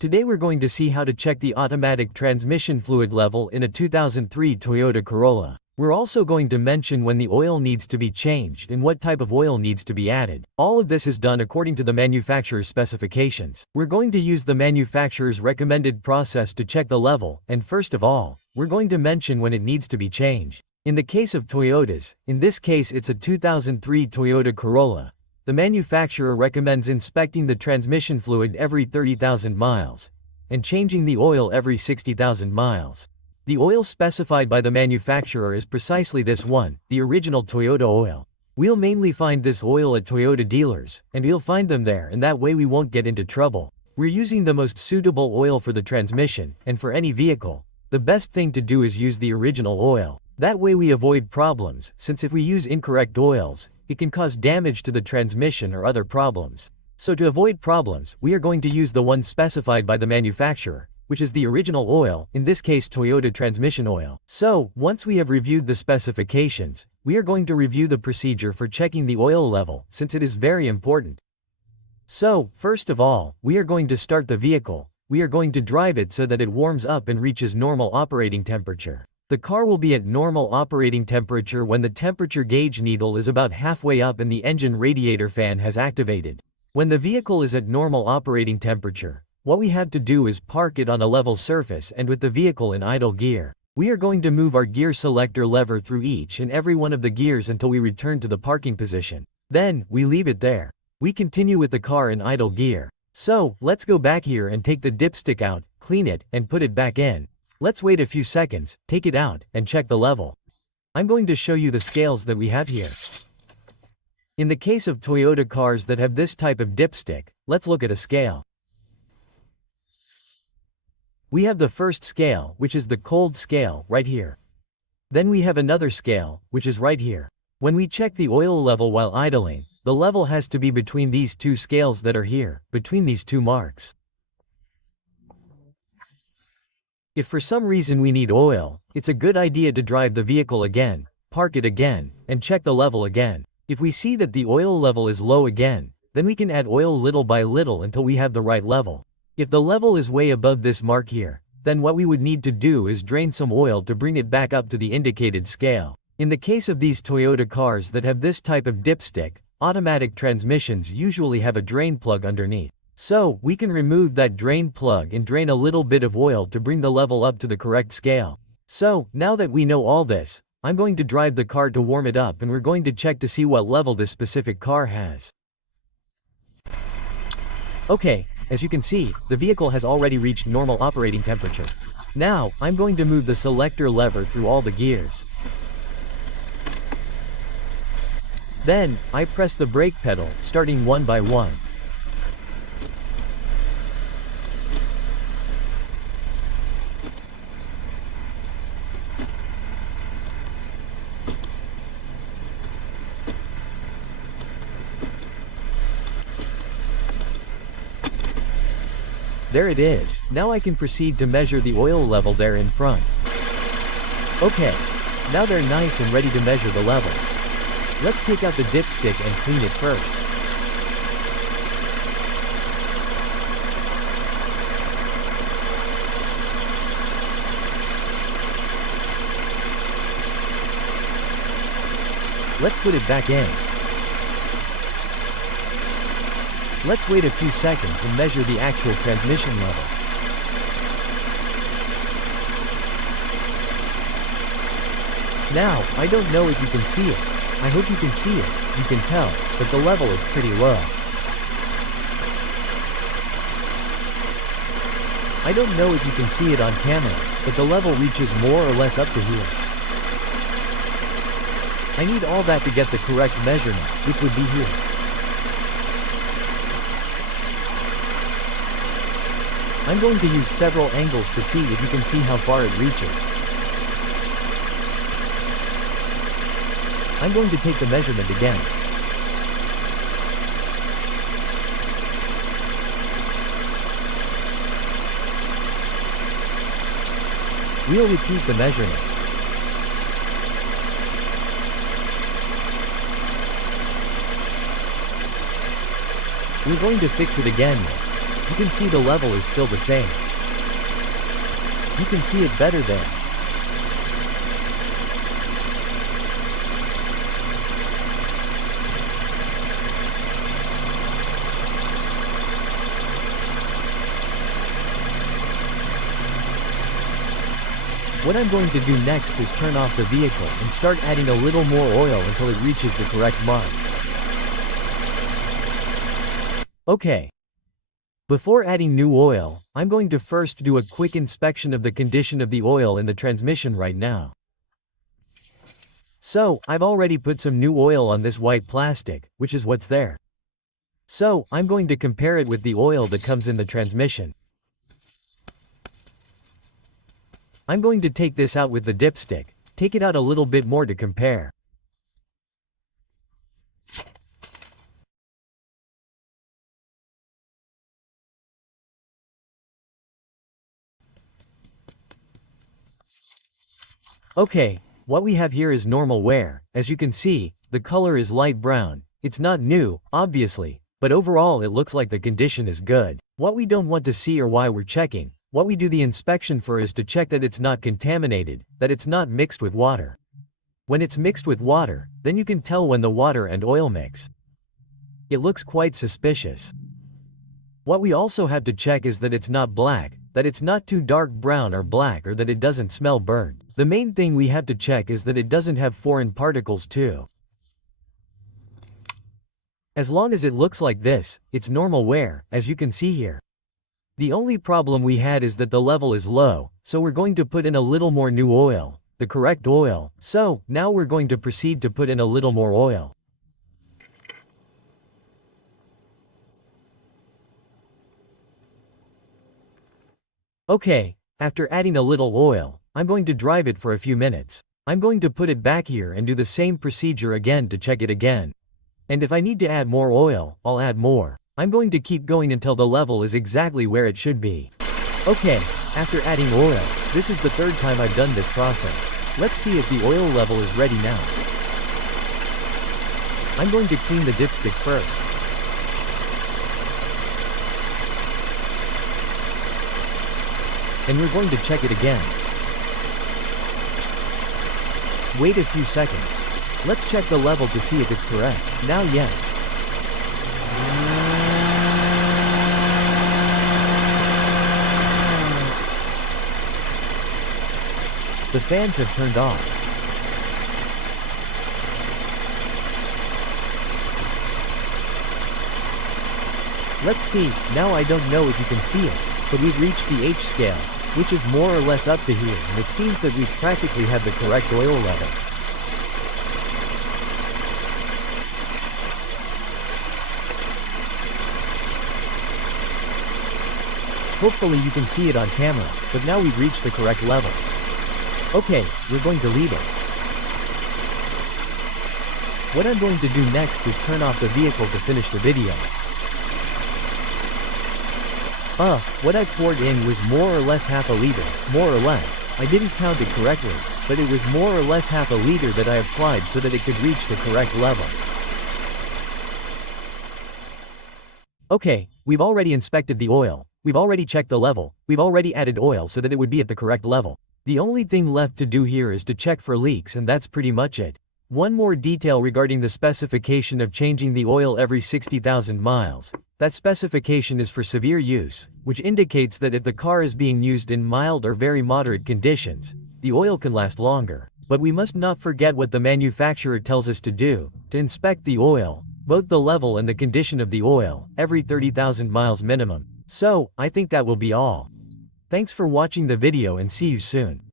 Today we're going to see how to check the automatic transmission fluid level in a 2003 Toyota Corolla. We're also going to mention when the oil needs to be changed and what type of oil needs to be added. All of this is done according to the manufacturer's specifications. We're going to use the manufacturer's recommended process to check the level, and first of all, we're going to mention when it needs to be changed. In the case of Toyotas, in this case it's a 2003 Toyota Corolla, the manufacturer recommends inspecting the transmission fluid every 30,000 miles and changing the oil every 60,000 miles. The oil specified by the manufacturer is precisely this one, the original Toyota oil. We'll mainly find this oil at Toyota dealers, and we'll find them there, and that way we won't get into trouble. We're using the most suitable oil for the transmission, and for any vehicle, the best thing to do is use the original oil. That way we avoid problems, since if we use incorrect oils, it can cause damage to the transmission or other problems. So to avoid problems, we are going to use the one specified by the manufacturer, which is the original oil, in this case Toyota transmission oil. So, once we have reviewed the specifications, we are going to review the procedure for checking the oil level, since it is very important. So, first of all, we are going to start the vehicle. We are going to drive it so that it warms up and reaches normal operating temperature. The car will be at normal operating temperature when the temperature gauge needle is about halfway up and the engine radiator fan has activated. When the vehicle is at normal operating temperature, what we have to do is park it on a level surface and with the vehicle in idle gear. We are going to move our gear selector lever through each and every one of the gears until we return to the parking position. Then, we leave it there. We continue with the car in idle gear. So, let's go back here and take the dipstick out, clean it, and put it back in. Let's wait a few seconds, take it out, and check the level. I'm going to show you the scales that we have here. In the case of Toyota cars that have this type of dipstick, let's look at a scale. We have the first scale, which is the cold scale, right here. Then we have another scale, which is right here. When we check the oil level while idling, the level has to be between these two scales that are here, between these two marks. If for some reason we need oil, it's a good idea to drive the vehicle again, park it again, and check the level again. If we see that the oil level is low again, then we can add oil little by little until we have the right level. If the level is way above this mark here, then what we would need to do is drain some oil to bring it back up to the indicated scale. In the case of these Toyota cars that have this type of dipstick, automatic transmissions usually have a drain plug underneath. So, we can remove that drain plug and drain a little bit of oil to bring the level up to the correct scale. So, now that we know all this, I'm going to drive the car to warm it up and we're going to check to see what level this specific car has. Okay, as you can see, the vehicle has already reached normal operating temperature. Now, I'm going to move the selector lever through all the gears. Then, I press the brake pedal, starting one by one. There it is. Now I can proceed to measure the oil level there in front. Okay. Now they're nice and ready to measure the level. Let's take out the dipstick and clean it first. Let's put it back in. Let's wait a few seconds and measure the actual transmission level. Now, I don't know if you can see it. I hope you can see it, you can tell, but the level is pretty low. I don't know if you can see it on camera, but the level reaches more or less up to here. I need all that to get the correct measurement, which would be here. I'm going to use several angles to see if you can see how far it reaches. I'm going to take the measurement again. We'll repeat the measurement. We're going to fix it again. You can see the level is still the same. You can see it better there. What I'm going to do next is turn off the vehicle and start adding a little more oil until it reaches the correct marks. Okay. Before adding new oil, I'm going to first do a quick inspection of the condition of the oil in the transmission right now. So, I've already put some new oil on this white plastic, which is what's there. So, I'm going to compare it with the oil that comes in the transmission. I'm going to take this out with the dipstick, take it out a little bit more to compare. Okay, what we have here is normal wear. As you can see, the color is light brown. It's not new, obviously, but overall it looks like the condition is good. What we don't want to see or why we're checking, what we do the inspection for is to check that it's not contaminated, that it's not mixed with water. When it's mixed with water, then you can tell when the water and oil mix. It looks quite suspicious. What we also have to check is that it's not black, that it's not too dark brown or black, or that it doesn't smell burnt. The main thing we have to check is that it doesn't have foreign particles too. As long as it looks like this, it's normal wear, as you can see here. The only problem we had is that the level is low, so we're going to put in a little more new oil, the correct oil. So, now we're going to proceed to put in a little more oil. Okay, after adding a little oil, I'm going to drive it for a few minutes. I'm going to put it back here and do the same procedure again to check it again. And if I need to add more oil, I'll add more. I'm going to keep going until the level is exactly where it should be. Okay, after adding oil, this is the third time I've done this process. Let's see if the oil level is ready now. I'm going to clean the dipstick first. And we're going to check it again. Wait a few seconds. Let's check the level to see if it's correct. Now yes. The fans have turned off. Let's see, now I don't know if you can see it, but we've reached the H scale, which is more or less up to here, and it seems that we practically have the correct oil level. Hopefully you can see it on camera, but now we've reached the correct level. Okay, we're going to leave it. What I'm going to do next is turn off the vehicle to finish the video. What I poured in was more or less half a liter, more or less. I didn't count it correctly, but it was more or less half a liter that I applied so that it could reach the correct level. Okay, we've already inspected the oil, we've already checked the level, we've already added oil so that it would be at the correct level. The only thing left to do here is to check for leaks, and that's pretty much it. One more detail regarding the specification of changing the oil every 60,000 miles. That specification is for severe use, which indicates that if the car is being used in mild or very moderate conditions, the oil can last longer. But we must not forget what the manufacturer tells us to do, to inspect the oil, both the level and the condition of the oil, every 30,000 miles minimum. So, I think that will be all. Thanks for watching the video and see you soon.